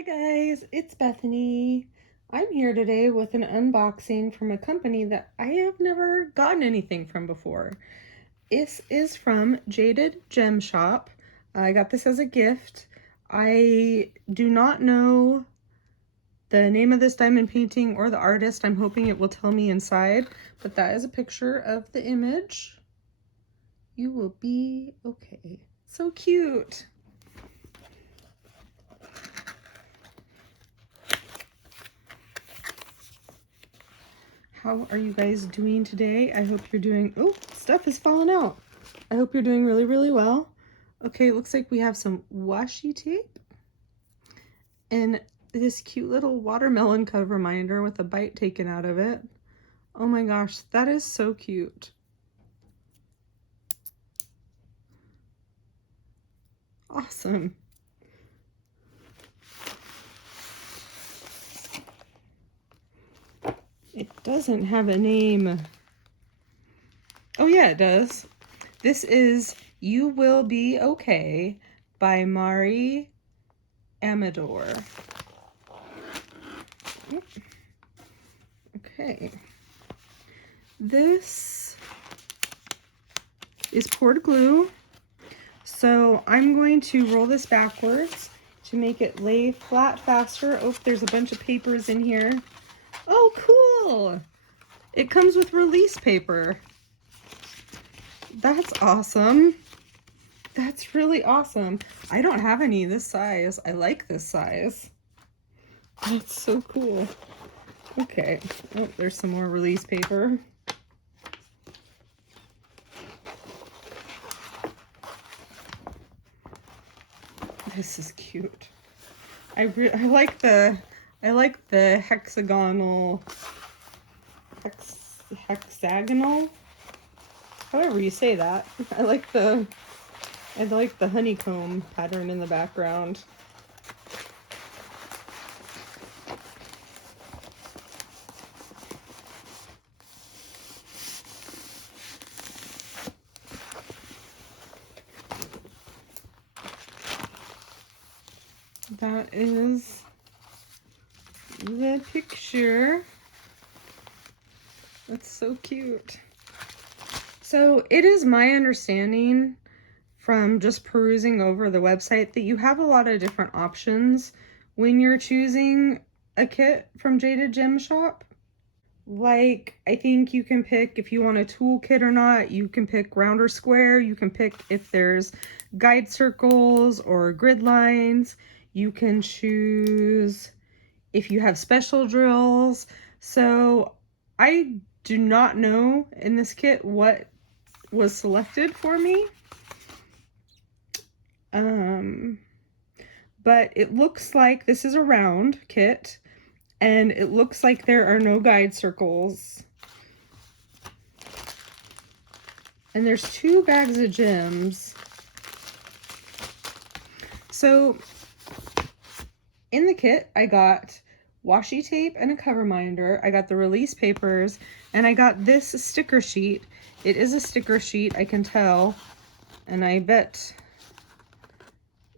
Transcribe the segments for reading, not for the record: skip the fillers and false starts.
Hi guys, it's Bethany. I'm here today with an unboxing from a company that I have never gotten anything from before. This is from Jaded Gem Shop. I got this as a gift. I do not know the name of this diamond painting or the artist. I'm hoping it will tell me inside, but that is a picture of the image. You will be okay. So cute. How are you guys doing today? I hope you're doing, oh, stuff is falling out. I hope you're doing really, really well. Okay, it looks like we have some washi tape and this cute little watermelon cover reminder with a bite taken out of it. Oh my gosh, that is so cute. Awesome. It doesn't have a name. Oh yeah, it does. This is You Will Be Okay by Mari Amador. Okay. This is poured glue. So I'm going to roll this backwards to make it lay flat faster. Oh, there's a bunch of papers in here. Oh, cool. It comes with release paper. That's awesome. That's really awesome. I don't have any this size. I like this size. That's so cool. Okay. Oh, there's some more release paper. This is cute. I like the hexagonal hexagonal, however you say that. I like the honeycomb pattern in the background. That is the picture. That's so cute. So it is my understanding from just perusing over the website that you have a lot of different options when you're choosing a kit from Jaded Gem Shop. Like, I think you can pick if you want a tool kit or not. You can pick round or square. You can pick if there's guide circles or grid lines. You can choose if you have special drills. So I do not know in this kit what was selected for me. But it looks like this is a round kit, and it looks like there are no guide circles. And there's 2 bags of gems. So in the kit, I got washi tape and a cover minder. I got the release papers, and I got this sticker sheet. It is a sticker sheet, I can tell. And I bet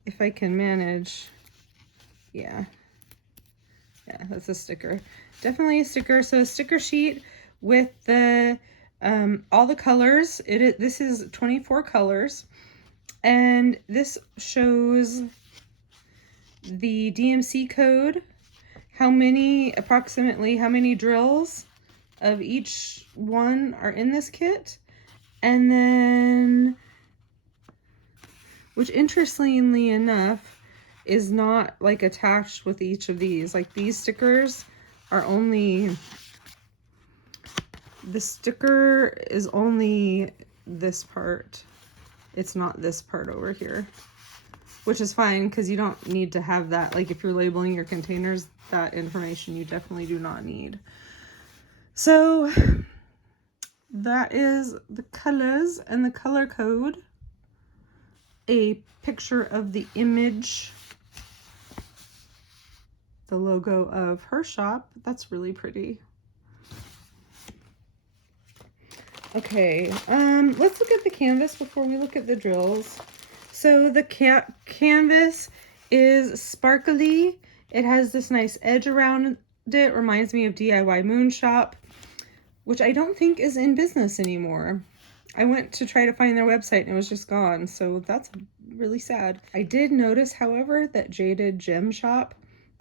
if I can manage, yeah, that's a sticker. Definitely a sticker. So a sticker sheet with the all the colors. This is 24 colors, and this shows the DMC code, approximately how many drills of each one are in this kit, and then, which interestingly enough is not like attached with each of these. Like, these stickers are only, the sticker is only this part. It's not this part over here, which is fine because you don't need to have that. Like, if you're labeling your containers, that information you definitely do not need. So that is the colors and the color code. A picture of the image, the logo of her shop. That's really pretty. Okay, let's look at the canvas before we look at the drills. So the canvas is sparkly. It has this nice edge around it. Reminds me of DIY Moon Shop, which I don't think is in business anymore. I went to try to find their website and it was just gone, so that's really sad. I did notice, however, that Jaded Gem Shop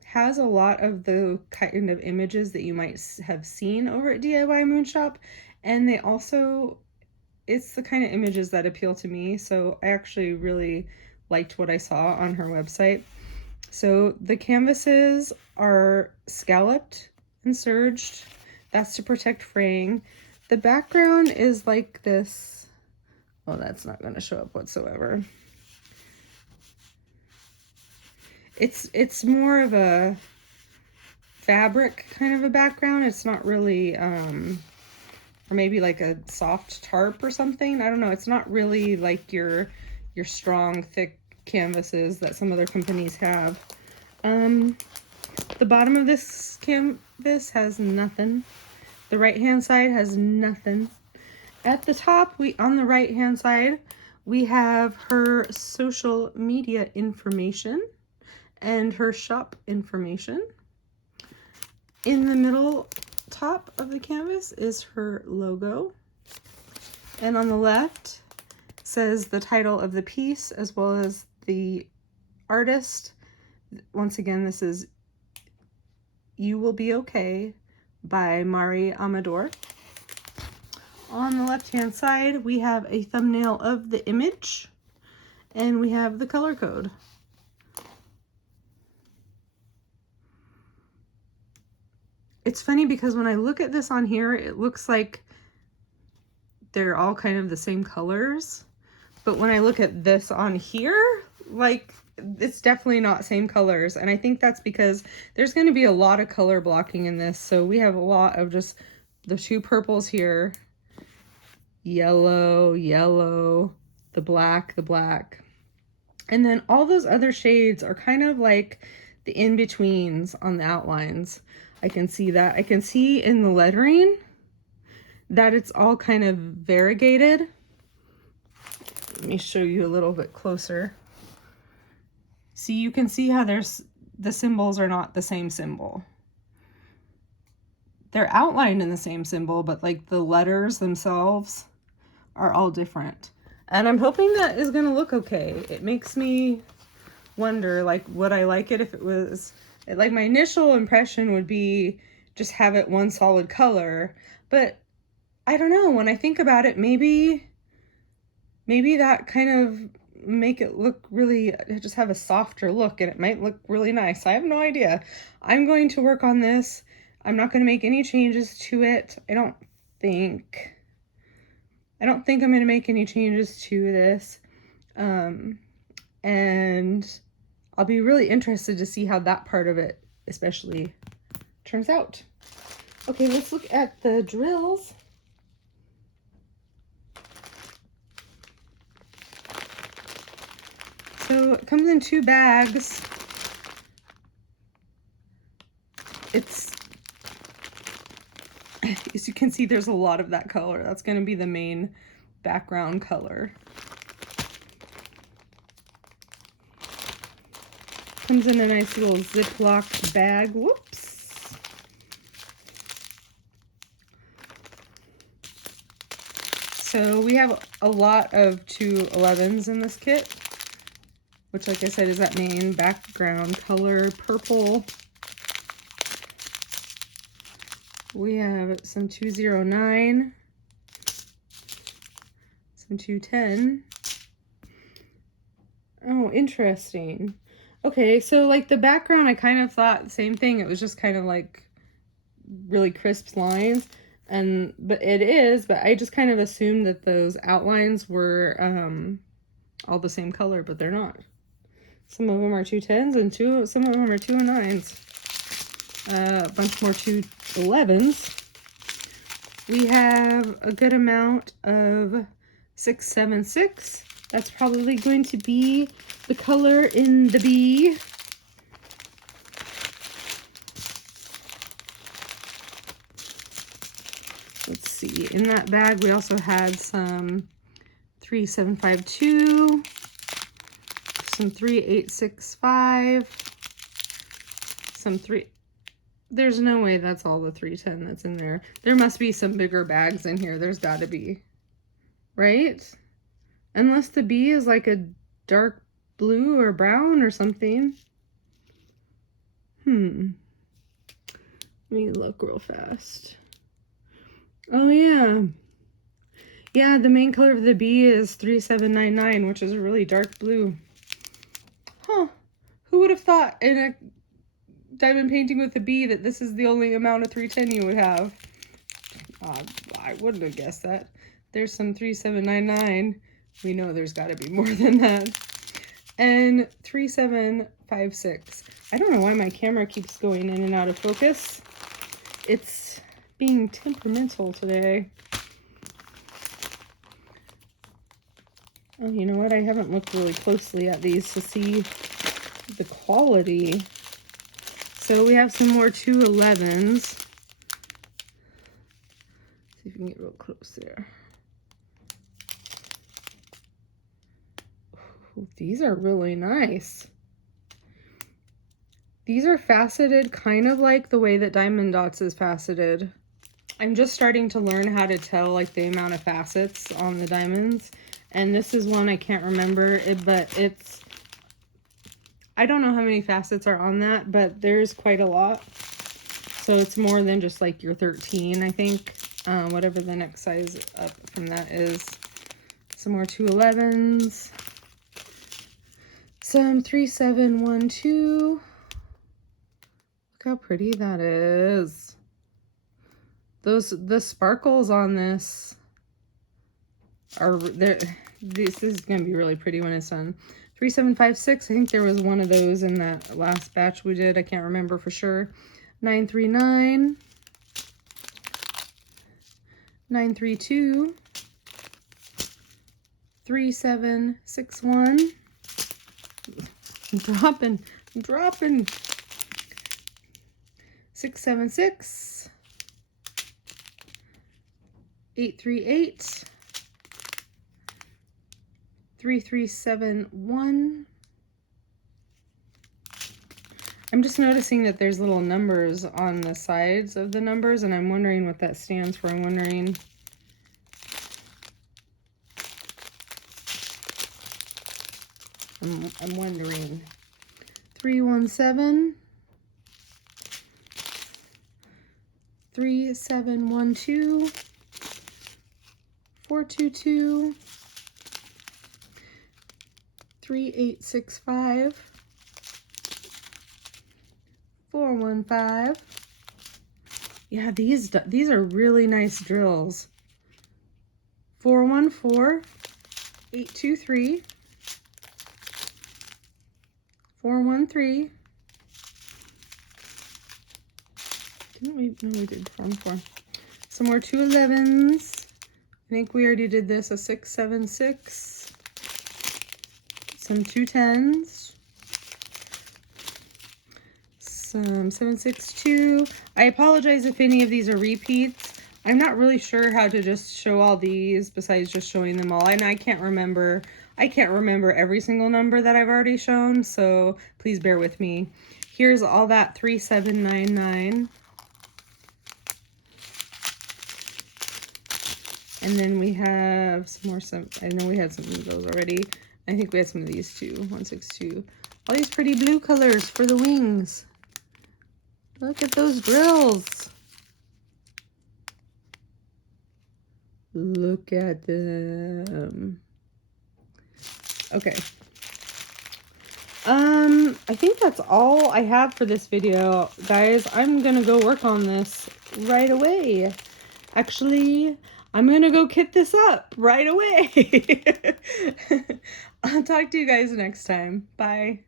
has a lot of the kind of images that you might have seen over at DIY Moon Shop, and they also, it's the kind of images that appeal to me, so I actually really liked what I saw on her website. So the canvases are scalloped and serged. That's to protect fraying. The background is like this. Oh, that's not going to show up whatsoever. It's more of a fabric kind of a background. It's not really, or maybe like a soft tarp or something. I don't know. It's not really like your strong, thick canvases that some other companies have. The bottom of this canvas has nothing. The right-hand side has nothing. At the top, on the right-hand side, we have her social media information and her shop information. In the middle top of the canvas is her logo. And on the left says the title of the piece as well as the artist. Once again, this is You Will Be Okay by Mari Amador. On the left-hand side, we have a thumbnail of the image, and we have the color code. It's funny because when I look at this on here, it looks like they're all kind of the same colors, but when I look at this on here, like, it's definitely not same colors, and I think that's because there's going to be a lot of color blocking in this. So we have a lot of just the two purples here, yellow, yellow, the black, and then all those other shades are kind of like the in-betweens on the outlines. I can see that. I can see in the lettering that it's all kind of variegated. Let me show you a little bit closer. See, you can see how the symbols are not the same symbol. They're outlined in the same symbol, but like the letters themselves are all different. And I'm hoping that is going to look okay. It makes me wonder, like, would I like it if it was, like, my initial impression would be just have it one solid color. But I don't know, when I think about it, maybe that kind of make it look really, just have a softer look, and it might look really nice. I have no idea. I'm going to work on this. I'm not going to make any changes to it. I don't think I'm going to make any changes to this. And I'll be really interested to see how that part of it especially turns out. Okay, let's look at the drills. So it comes in 2 bags. It's, as you can see, there's a lot of that color. That's going to be the main background color. Comes in a nice little Ziploc bag. Whoops. So we have a lot of 211s in this kit, which, like I said, is that main background color, purple. We have some 209, some 210. Oh, interesting. Okay, so like the background, I kind of thought the same thing. It was just kind of like really crisp lines, but it is, but I just kind of assumed that those outlines were all the same color, but they're not. Some of them are 210s and some of them are 209s. A bunch more 211s. We have a good amount of 676. That's probably going to be the color in the bee. Let's see, in that bag we also had some 3752, some 3865, some there's no way that's all the 310 that's in there. There must be some bigger bags in here. There's got to be. Right? Unless the B is like a dark blue or brown or something. Let me look real fast. Oh, yeah. Yeah, the main color of the B is 3799, which is a really dark blue. Huh. Who would have thought in a diamond painting with a B that this is the only amount of 310 you would have? I wouldn't have guessed that. There's some 3799. We know there's got to be more than that. And 3756. I don't know why my camera keeps going in and out of focus. It's being temperamental today. Oh, you know what? I haven't looked really closely at these to see the quality. So we have some more 211s. See if we can get real close there. Oh, these are really nice. These are faceted kind of like the way that Diamond Dots is faceted. I'm just starting to learn how to tell like the amount of facets on the diamonds. And this is one I can't remember, but it's, I don't know how many facets are on that, but there's quite a lot. So it's more than just like your 13, I think. Whatever the next size up from that is. Some more 211s. Some 3712. Look how pretty that is. The sparkles on this are there. This is going to be really pretty when it's done. 3756. I think there was one of those in that last batch we did. I can't remember for sure. 939. 932. 3761. I'm dropping. 676. 838. 3371. I'm just noticing that there's little numbers on the sides of the numbers, and I'm wondering what that stands for. I'm wondering. I'm wondering. 317. 3712. 422. 3865. 415. Yeah, these are really nice drills. 414. 823. 413. Didn't we? No, we did 414. Some more 211s. I think we already did this. A 676. Some 210s. Some 762. I apologize if any of these are repeats. I'm not really sure how to just show all these besides just showing them all. And I can't remember every single number that I've already shown, so please bear with me. Here's all that 3799. And then we have some more, I know we had some of those already. I think we had some of these too, 162. All these pretty blue colors for the wings. Look at those drills. Look at them. Okay. I think that's all I have for this video, guys. I'm gonna go work on this right away. Actually, I'm gonna go kit this up right away. I'll talk to you guys next time. Bye.